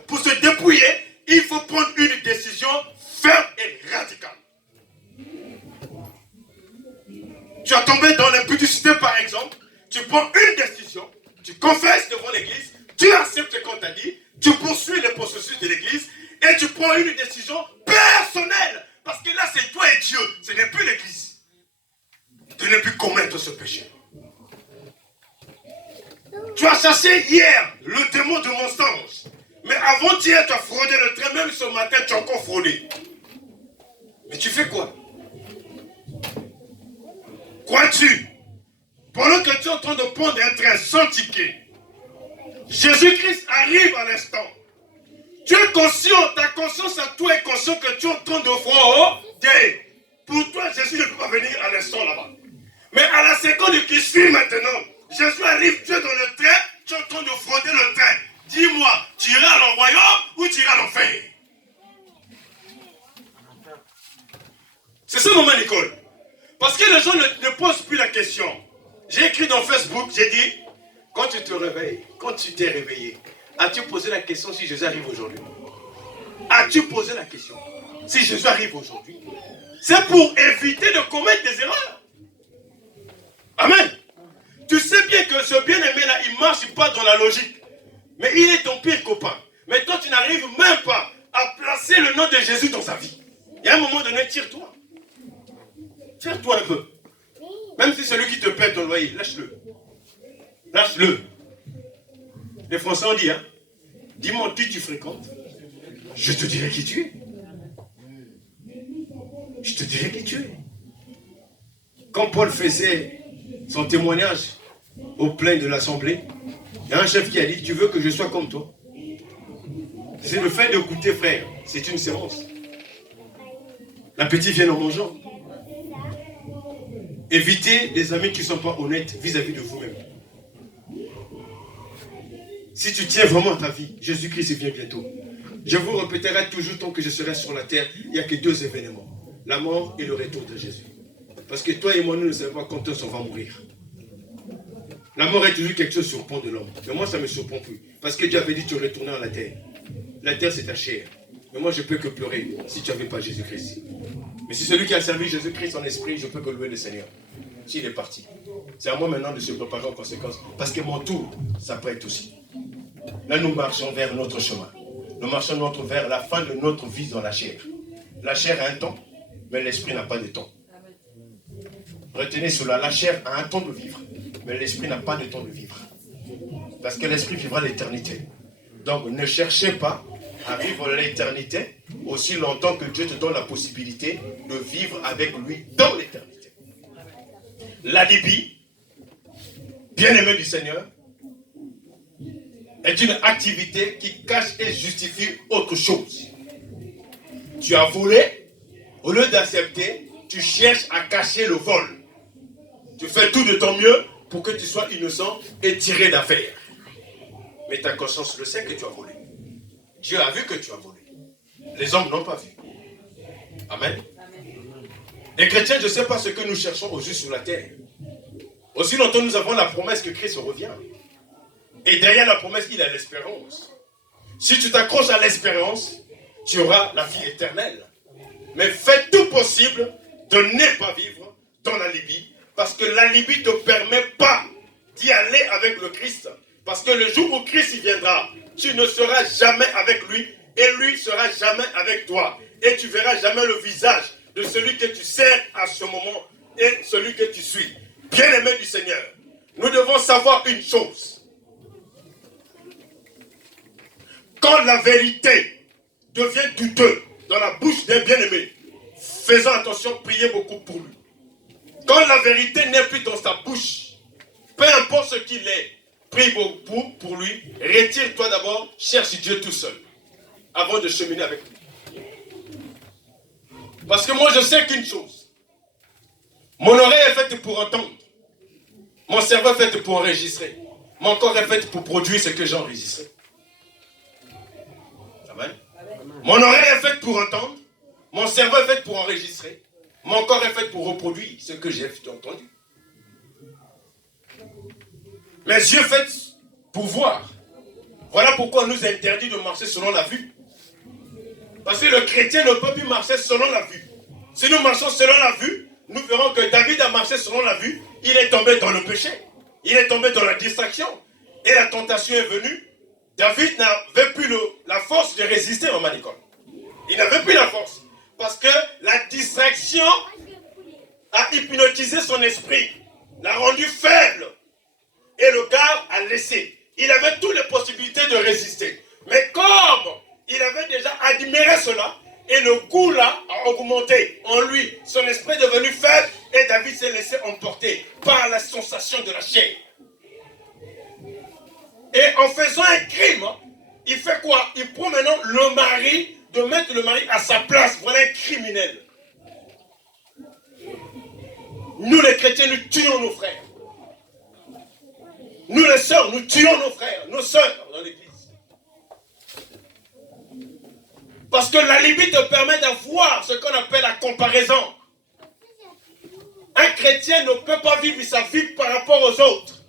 pour se dépouiller, il faut prendre une décision ferme et radicale. Tu as tombé dans l'impudicité par exemple, tu prends une décision, tu confesses devant l'église, tu acceptes ce qu'on t'a dit, tu poursuis le processus de l'église et tu prends une décision personnelle. Parce que là, c'est toi et Dieu, ce n'est plus l'église. De ne plus commettre ce péché. Tu as chassé hier le démon de mensonge. Mais avant-hier, tu as fraudé le train, même ce matin, tu as encore fraudé. Mais tu fais quoi? Crois-tu, pendant que tu es en train de prendre un train sans ticket, Jésus-Christ arrive à l'instant. Tu es conscient, ta conscience à toi est conscient que tu es en train de frauder. Pour toi, Jésus ne peut pas venir à l'instant là-bas. Mais à la seconde qui suit maintenant, Jésus arrive, tu es dans le train, tu es en train de frauder le train. Dis-moi, tu iras à le royaume ou tu iras à l'enfer? C'est ça, maman Nicole. Parce que les gens ne posent plus la question. J'ai écrit dans Facebook, j'ai dit, quand tu te réveilles, quand tu t'es réveillé, as-tu posé la question si Jésus arrive aujourd'hui? As-tu posé la question si Jésus arrive aujourd'hui? C'est pour éviter de commettre des erreurs. Amen. Tu sais bien que ce bien-aimé-là, il ne marche pas dans la logique. Mais il est ton pire copain. Mais toi, tu n'arrives même pas à placer le nom de Jésus dans sa vie. Il y a un moment donné, tire-toi. Tire-toi un peu. Même si celui qui te paie ton loyer, lâche-le. Lâche-le. Les Français ont dit, hein, dis-moi qui tu fréquentes. Je te dirai qui tu es. Je te dirai qui tu es. Quand Paul faisait son témoignage au plein de l'assemblée, il y a un chef qui a dit, tu veux que je sois comme toi? C'est le fait d'écouter, frère. C'est une séance. L'appétit vient en mangeant. Évitez les amis qui ne sont pas honnêtes vis-à-vis de vous-même. Si tu tiens vraiment à ta vie, Jésus-Christ vient bientôt. Je vous répéterai toujours tant que je serai sur la terre, il n'y a que deux événements. La mort et le retour de Jésus. Parce que toi et moi, nous ne savons pas quand on va mourir. La mort est toujours quelque chose sur le pont de l'homme. Mais moi, ça ne me surprend plus. Parce que Dieu avait dit tu retourner à la terre. La terre, c'est ta chair. Mais moi, je peux que pleurer si tu n'avais pas Jésus-Christ. Mais si celui qui a servi Jésus-Christ en esprit, je peux que louer le Seigneur. S'il est parti. C'est à moi maintenant de se préparer en conséquence. Parce que mon tour s'apprête aussi. Là, nous marchons vers notre chemin. Nous marchons vers la fin de notre vie dans la chair. La chair a un temps, mais l'esprit n'a pas de temps. Retenez cela, la chair a un temps de vivre, mais l'esprit n'a pas de temps de vivre. Parce que l'esprit vivra l'éternité. Donc ne cherchez pas à vivre l'éternité aussi longtemps que Dieu te donne la possibilité de vivre avec lui dans l'éternité. L'alibi, bien-aimé du Seigneur, est une activité qui cache et justifie autre chose. Tu as volé, au lieu d'accepter, tu cherches à cacher le vol. Tu fais tout de ton mieux pour que tu sois innocent et tiré d'affaire. Mais ta conscience le sait que tu as volé. Dieu a vu que tu as volé. Les hommes n'ont pas vu. Amen. Les chrétiens, je ne sais pas ce que nous cherchons au juste sur la terre. Aussi longtemps nous avons la promesse que Christ revient. Et derrière la promesse, il y a l'espérance. Si tu t'accroches à l'espérance, tu auras la vie éternelle. Mais fais tout possible de ne pas vivre dans la Libye, parce que la Libye ne te permet pas d'y aller avec le Christ. Parce que le jour où Christ y viendra, tu ne seras jamais avec lui, et lui ne sera jamais avec toi. Et tu verras jamais le visage de celui que tu sers à ce moment, et celui que tu suis. Bien-aimé du Seigneur, nous devons savoir une chose. Quand la vérité devient douteuse dans la bouche d'un bien-aimé, faisons attention, priez beaucoup pour lui. Quand la vérité n'est plus dans sa bouche, peu importe ce qu'il est, prie beaucoup pour lui, retire-toi d'abord, cherche Dieu tout seul, avant de cheminer avec lui. Parce que moi je sais qu'une chose, mon oreille est faite pour entendre, mon cerveau est fait pour enregistrer, mon corps est fait pour produire ce que j'ai enregistré. Amen. Mon oreille est faite pour entendre, mon cerveau est fait pour enregistrer, mon corps est fait pour reproduire ce que j'ai entendu. Mes yeux faits pour voir. Voilà pourquoi on nous interdit de marcher selon la vue. Parce que le chrétien ne peut plus marcher selon la vue. Si nous marchons selon la vue, nous verrons que David a marché selon la vue, il est tombé dans le péché. Il est tombé dans la distraction. Et la tentation est venue. David n'avait plus la force de résister, maman Nicole. Il n'avait plus la force. Parce que la distraction a hypnotisé son esprit, l'a rendu faible. Et le gars a laissé. Il avait toutes les possibilités de résister. Mais comme il avait déjà admiré cela, et le goût là a augmenté en lui, son esprit est devenu faible, et David s'est laissé emporter par la sensation de la chair. Et en faisant un crime, il fait quoi? Il prend maintenant le mari, de mettre le mari à sa place. Voilà un criminel. Nous les chrétiens, nous tuons nos frères. Nous les sœurs, nous tuons nos frères, nos sœurs dans l'église. Parce que la Libye te permet d'avoir ce qu'on appelle la comparaison. Un chrétien ne peut pas vivre sa vie par rapport aux autres.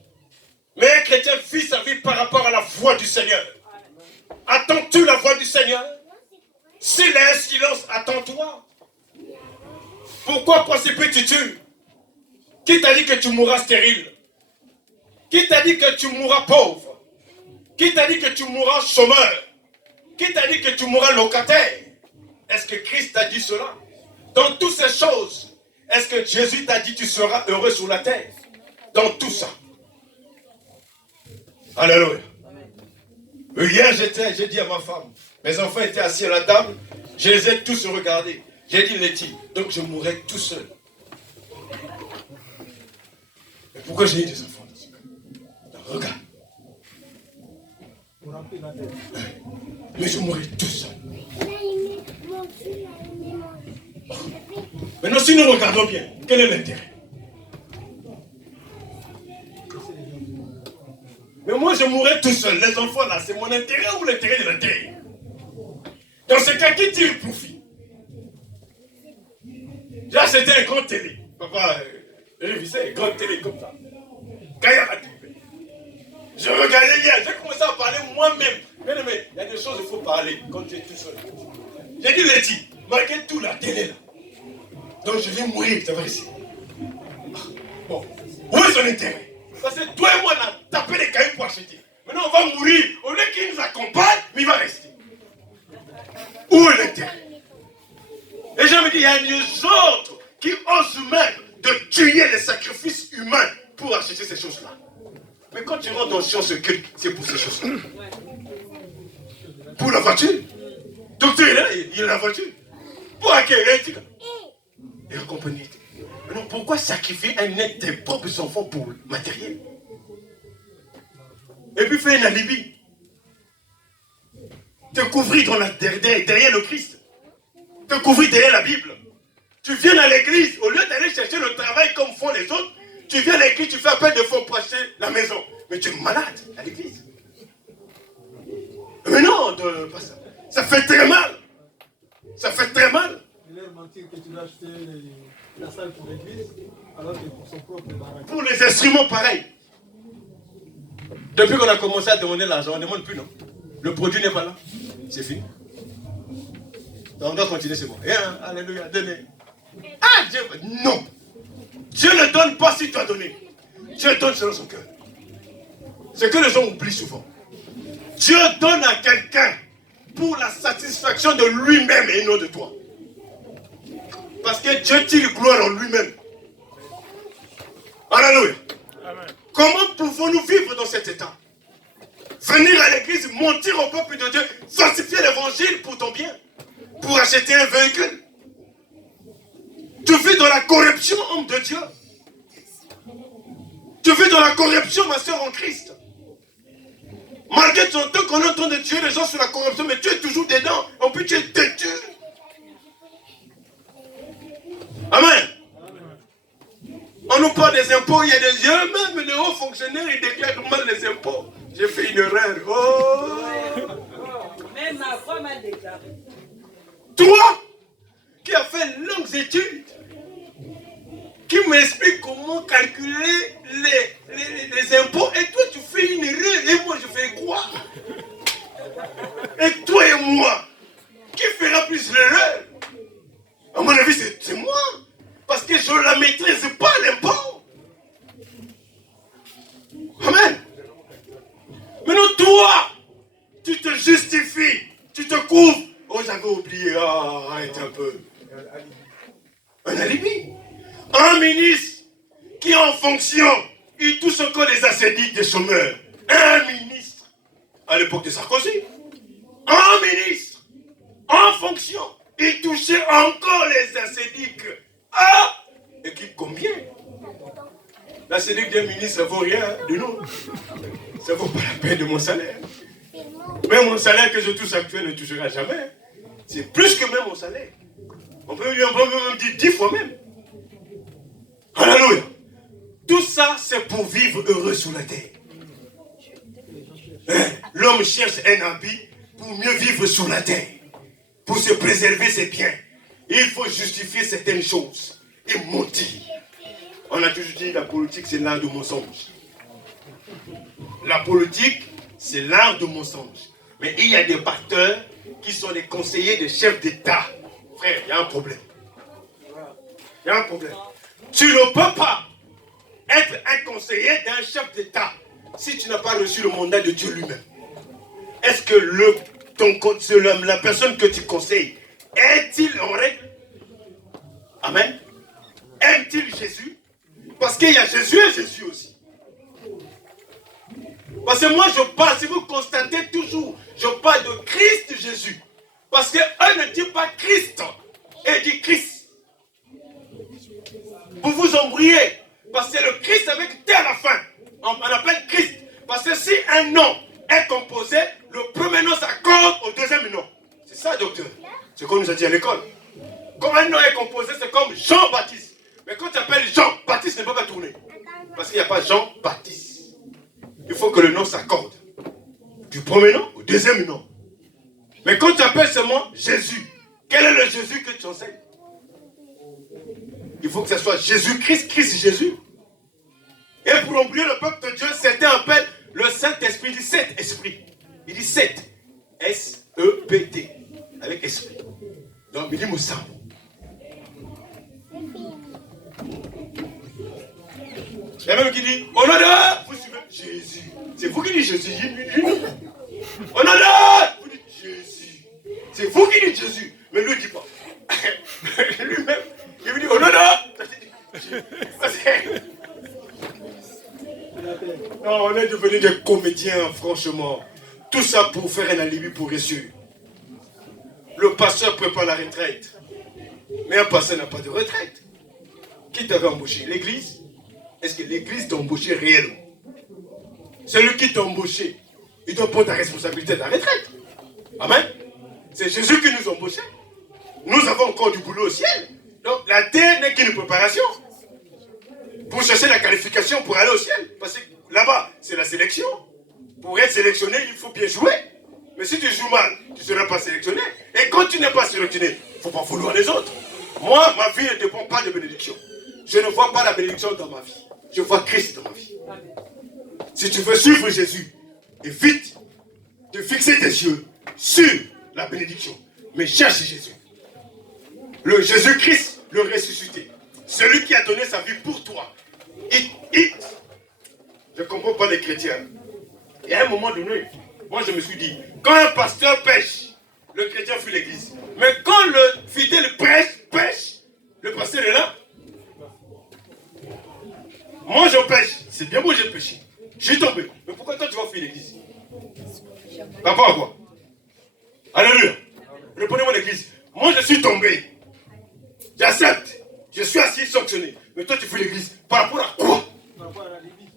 Mais un chrétien vit sa vie par rapport à la voix du Seigneur. Attends-tu la voix du Seigneur? S'il y a un silence, attends-toi. Pourquoi précipites-tu? Qui t'a dit que tu mourras stérile? Qui t'a dit que tu mourras pauvre? Qui t'a dit que tu mourras chômeur? Qui t'a dit que tu mourras locataire? Est-ce que Christ t'a dit cela? Dans toutes ces choses, est-ce que Jésus t'a dit que tu seras heureux sur la terre? Dans tout ça. Alléluia. Hier, j'ai dit à ma femme, mes enfants étaient assis à la table, je les ai tous regardés. J'ai dit, Letty, donc je mourrai tout seul. Mais pourquoi j'ai eu des enfants dans ce cas? Regarde. Mais je mourrai tout seul. Maintenant, si nous regardons bien, quel est l'intérêt? Mais moi, je mourrai tout seul. Les enfants, là, c'est mon intérêt ou l'intérêt de la terre? Dans ce cas, qui tire profit? J'ai acheté un grand télé. Papa, révisait un grand télé comme ça. Je regardais hier, j'ai commencé à parler moi-même. Mais il y a des choses, il faut parler quand tu es tout seul. J'ai dit, Letty, marquez tout la télé là. Donc je vais mourir, ça va ici. Bon, où est son intérêt? Parce que toi et moi, on a tapé les cailloux pour acheter. Maintenant, on va mourir. Au lieu qu'il nous accompagne, mais il va rester. Où est l'intérêt? Et je me dis, il y a des autres qui osent même de tuer les sacrifices humains pour acheter ces choses-là. Mais quand tu rentres dans science occulte, c'est pour ces choses-là. Pour la voiture. Donc tu es là, il a la voiture. Pour acquérir, et accompagner. Mais non, pourquoi sacrifier un être tes propres enfants pour le matériel? Et puis faire un alibi. Te couvrir derrière le Christ. Te couvrir derrière la Bible. Tu viens à l'église, au lieu d'aller chercher le travail comme font les autres, tu viens à l'église, tu fais appel de fonds pour acheter la maison. Mais tu es malade à l'église. Mais non, pas ça. Ça fait très mal. Ça fait très mal. Il est mentir que tu vas acheter la salle pour l'église, alors que pour son propre baraque. Pour les instruments, pareil. Depuis qu'on a commencé à demander l'argent, on ne demande plus, non? Le produit n'est pas là. C'est fini. Donc on doit continuer, c'est bon. Alléluia, donnez. Ah, Dieu, non. Dieu ne donne pas si tu as donné. Dieu donne selon son cœur. C'est que les gens oublient souvent. Dieu donne à quelqu'un pour la satisfaction de lui-même et non de toi. Parce que Dieu tire gloire en lui-même. Alléluia. Comment pouvons-nous vivre dans cet état? Venir à l'église, mentir au peuple de Dieu, falsifier l'évangile pour ton bien, pour acheter un véhicule. Tu vis dans la corruption, homme de Dieu. Tu vis dans la corruption, ma soeur en Christ. Malgré ton temps qu'on entend de Dieu, les gens sur la corruption, mais tu es toujours dedans. En plus, tu es têtu. Amen. On nous parle des impôts, il y a des yeux, même les hauts fonctionnaires, ils déclarent mal les impôts. J'ai fait une erreur. Oh! Même ma femme m'a déclaré. Toi, qui as fait longues études, qui m'explique comment calculer les impôts, et toi tu fais une erreur, et moi je fais quoi? Et toi et moi, qui fera plus l'erreur? À mon avis, c'est moi, parce que je ne la maîtrise pas, l'impôt. Amen. Maintenant toi, tu te justifies, tu te couvres. Oh, j'avais oublié, arrête un peu. Un alibi. Un ministre qui est en fonction, il touche encore les ascédiques des chômeurs. Un ministre, à l'époque de Sarkozy, un ministre en fonction, il touchait encore les ascédiques. Ah! Et qui combien? L'ascédique d'un ministre, ça vaut rien de nous. Ça vaut pas la peine de mon salaire. Même mon salaire que je touche actuel ne touchera jamais. C'est plus que même mon salaire. On peut même dire 10 fois même. Alléluia. Tout ça, c'est pour vivre heureux sur la terre. L'homme cherche un habit pour mieux vivre sur la terre. Pour se préserver ses biens. Il faut justifier certaines choses. Et mentir. On a toujours dit la politique, c'est l'art du mensonge. La politique, c'est l'art du mensonge. Mais il y a des pasteurs qui sont des conseillers des chefs d'État. Frère, il y a un problème. Il y a un problème. Tu ne peux pas être un conseiller d'un chef d'État si tu n'as pas reçu le mandat de Dieu lui-même. Est-ce que la personne que tu conseilles, est-il en règle? Amen. Aime-t-il Jésus? Parce qu'il y a Jésus et Jésus aussi. Parce que moi je parle, si vous constatez toujours, je parle de Christ Jésus. Parce qu'eux ne disent pas Christ, ils disent Christ. Pour vous embrouiller. Parce que le Christ avec T à la fin, on appelle Christ. Parce que si un nom est composé, le premier nom s'accorde au deuxième nom. C'est ça, docteur. C'est comme nous a dit à l'école. Comme un nom est composé, c'est comme Jean-Baptiste. Mais quand tu appelles Jean-Baptiste, ne peut pas tourner. Parce qu'il n'y a pas Jean-Baptiste. Il faut que le nom s'accorde. Du premier nom au deuxième nom. Mais quand tu appelles seulement Jésus, quel est le Jésus que tu enseignes? Il faut que ce soit Jésus-Christ, Christ Jésus. Et pour oublier le peuple de Dieu, certains appellent le Saint-Esprit. Il dit sept esprits. Il dit sept. S-E-P-T. Avec esprit. Donc il dit Moussa. Il y a même qui dit, on a là, vous suivez Jésus. C'est vous qui dites Jésus. On a là, vous dites Jésus. C'est vous qui dites Jésus. Mais lui, il ne dit pas. Lui-même, il vous dit, on a là. Non, on est devenus des comédiens, franchement. Tout ça pour faire un alibi pour Jésus. Le pasteur prépare la retraite. Mais un pasteur n'a pas de retraite. Qui t'avait embauché? L'église? Est-ce que l'église t'a embauché réellement? Celui qui t'a embauché, il doit prendre ta responsabilité de ta retraite. Amen. C'est Jésus qui nous a embauchés. Nous avons encore du boulot au ciel. Donc la terre n'est qu'une préparation. Pour chercher la qualification pour aller au ciel. Parce que là-bas, c'est la sélection. Pour être sélectionné, il faut bien jouer. Mais si tu joues mal, tu ne seras pas sélectionné. Et quand tu n'es pas sélectionné, il ne faut pas vouloir les autres. Moi, ma vie ne dépend pas de bénédiction. Je ne vois pas la bénédiction dans ma vie. Je vois Christ dans ma vie. Si tu veux suivre Jésus, évite de fixer tes yeux sur la bénédiction. Mais cherche Jésus. Le Jésus-Christ, le ressuscité. Celui qui a donné sa vie pour toi. Je ne comprends pas les chrétiens. Et à un moment donné, moi je me suis dit, quand un pasteur pêche, le chrétien fuit l'église. Mais quand le fidèle pêche, le pasteur est là. Moi je pêche. c'est bien beau, j'ai péché. J'ai tombé. Mais pourquoi toi tu vas fuir l'église? Par rapport à quoi? Alléluia. Répondez-moi l'église. Moi je suis tombé. J'accepte. Je suis assis sanctionné. Mais toi tu fuis l'église. Par rapport à quoi? Par rapport à la Libye.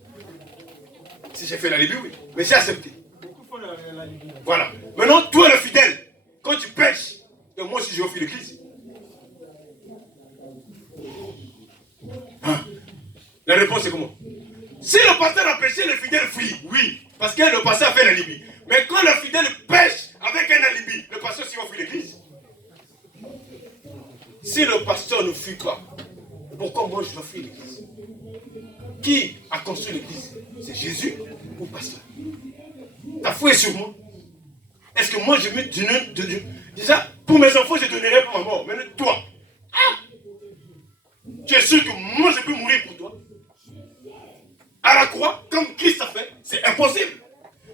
Si j'ai fait la Libye, oui. Mais j'ai accepté. Beaucoup font la Libye. Voilà. Maintenant, toi le fidèle, quand tu pêches, et moi aussi je vais fuir l'église. Hein? La réponse est comment? Si le pasteur a péché, le fidèle fuit. Oui. Parce que le pasteur a fait la Libye. Mais quand le fidèle pêche avec un alibi, le pasteur aussi va fuir l'église. Si le pasteur ne fuit pas, pourquoi moi je dois fuir l'église? Qui a construit l'église? C'est Jésus ou le pasteur? T'as fouillé sur moi? Est-ce que moi je me donne déjà pour mes enfants je donnerai pour ma mort? Mais toi, tu es sûr que moi je peux mourir pour toi? À la croix, comme Christ a fait, c'est impossible.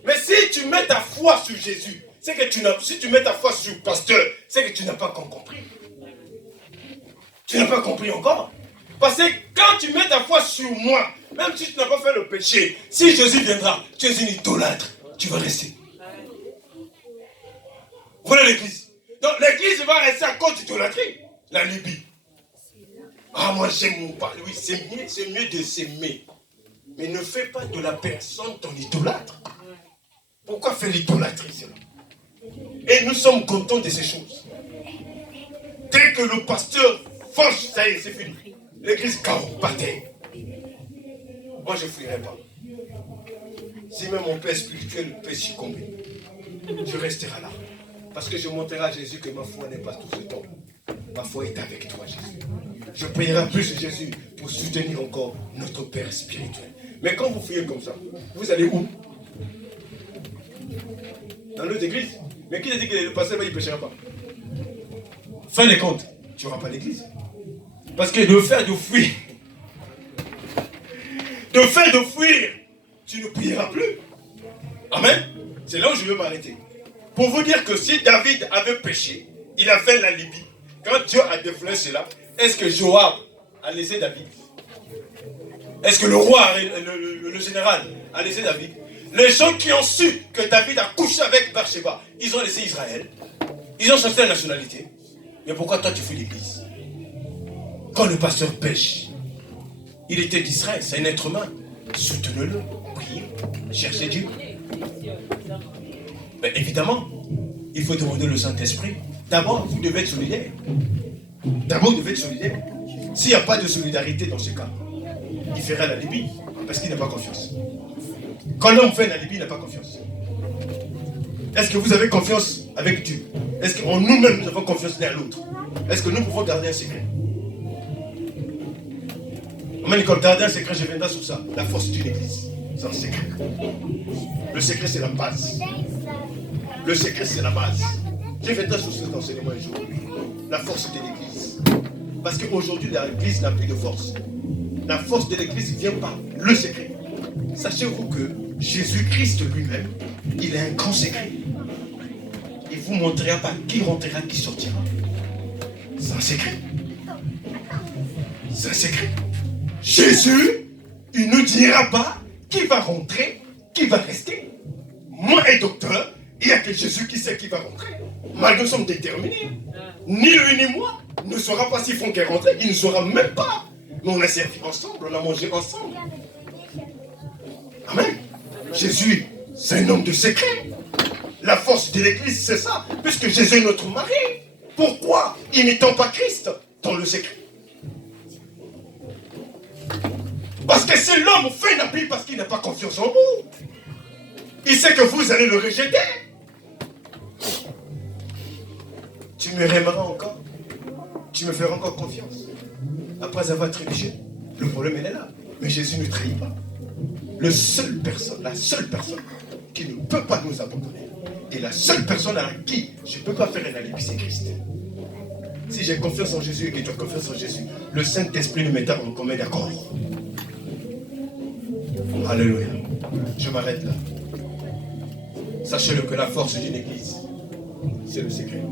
Mais si tu mets ta foi sur Jésus, c'est que si tu mets ta foi sur le pasteur, c'est que tu n'as pas encore compris. Tu n'as pas compris encore. Parce que quand tu mets ta foi sur moi, même si tu n'as pas fait le péché, si Jésus viendra, tu es une idolâtre, tu vas rester. Voilà l'église. Donc l'église va rester à cause d'idolâtrie. La Libye. Ah, moi j'aime mon père. Oui, c'est mieux de s'aimer. Mais ne fais pas de la personne ton idolâtre. Pourquoi faire l'idolâtrie, cela? Et nous sommes contents de ces choses. Dès que le pasteur fauche, ça y est, c'est fini. L'église chaos, bataille. Moi, je ne fuirai pas. Si même mon père spirituel peut succomber, je resterai là. Parce que je montrerai à Jésus que ma foi n'est pas tout ce temps. Ma foi est avec toi, Jésus. Je payerai plus Jésus pour soutenir encore notre Père spirituel. Mais quand vous fuyez comme ça, vous allez où? Dans l'autre église. Mais qui a dit que le pasteur ne péchera pas? Fin des comptes, tu n'auras pas l'église. Parce que de faire de fuir, tu ne prieras plus. Amen. C'est là où je veux m'arrêter. Pour vous dire que si David avait péché, il a fait la Libye. Quand Dieu a dévoilé cela, est-ce que Joab a laissé David? Est-ce que le roi, le général, a laissé David? Les gens qui ont su que David a couché avec Bathsheba, ils ont laissé Israël. Ils ont changé la nationalité. Mais pourquoi toi tu fais l'église? Quand le pasteur pêche, il était d'Israël, c'est un être humain. Soutenez-le, priez, cherchez Dieu. Mais évidemment, il faut demander le Saint-Esprit. D'abord, vous devez être solidaire. D'abord, vous devez être solidaire. S'il n'y a pas de solidarité dans ce cas, il fera la Libye parce qu'il n'a pas confiance. Quand l'homme fait la Libye, il n'a pas confiance. Est-ce que vous avez confiance avec Dieu? Est-ce qu'en nous-mêmes, nous avons confiance l'un à l'autre? Est-ce que nous pouvons garder un secret? Quand garder un secret, je viendrai sur ça. La force d'une église, c'est un secret. Le secret, c'est la base. Le secret, c'est la base. Je viendrai sur cet enseignement un jour. La force de l'église. Parce qu'aujourd'hui, l'église n'a plus de force. La force de l'église vient par le secret. Sachez-vous que Jésus-Christ lui-même, il a un grand secret. Il vous montrera pas qui rentrera, qui sortira. C'est un secret. C'est un secret. Jésus, il ne dira pas qui va rentrer, qui va rester. Moi, un docteur, il n'y a que Jésus qui sait qui va rentrer. Malgré nous sommes déterminés. Ni lui ni moi ne saura pas s'ils font qu'elle rentre, il ne saura même pas. Mais on a servi ensemble, on a mangé ensemble. Amen. Jésus, c'est un homme de secret. La force de l'église, c'est ça. Puisque Jésus est notre mari. Pourquoi imitons pas Christ dans le secret? Parce que si l'homme fait une Bible parce qu'il n'a pas confiance en vous, il sait que vous allez le rejeter. Tu me aimeras encore. Tu me feras encore confiance. Après avoir trébuché, le problème elle est là. Mais Jésus ne trahit pas. La seule personne qui ne peut pas nous abandonner, et la seule personne à qui je ne peux pas faire un alibi, c'est Christ. Si j'ai confiance en Jésus et que tu as confiance en Jésus, le Saint-Esprit nous mettra en commun d'accord. Alléluia. Je m'arrête là. Sachez-le que la force d'une église, c'est le secret.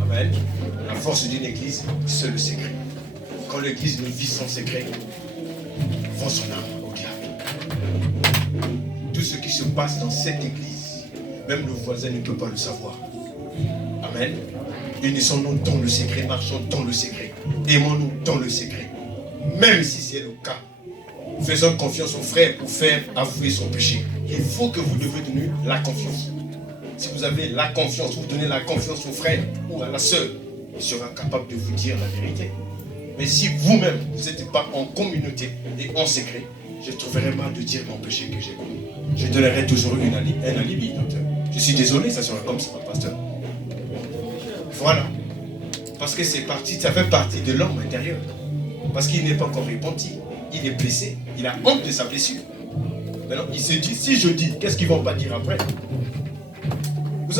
Amen. La force d'une église, c'est le secret. Quand l'église ne vit son secret, vend son âme au diable. Tout ce qui se passe dans cette église, même le voisin ne peut pas le savoir. Amen. Unissons-nous dans le secret, marchons dans le secret. Aimons-nous dans le secret. Même si c'est le cas. Faisons confiance au frère pour faire avouer son péché. Il faut que vous devez donner la confiance. Si vous avez la confiance, vous donnez la confiance au frère ou à la sœur, il sera capable de vous dire la vérité. Mais si vous-même, vous n'êtes pas en communauté et en secret, je trouverai mal de dire mon péché que j'ai commis. Je donnerai toujours un alibi, docteur. Je suis désolé, ça sera comme ça, pasteur. Voilà. Parce que c'est parti, ça fait partie de l'homme intérieur. Parce qu'il n'est pas encore repenti. Il est blessé. Il a honte de sa blessure. Maintenant, il se dit, si je dis, qu'est-ce qu'ils ne vont pas dire après?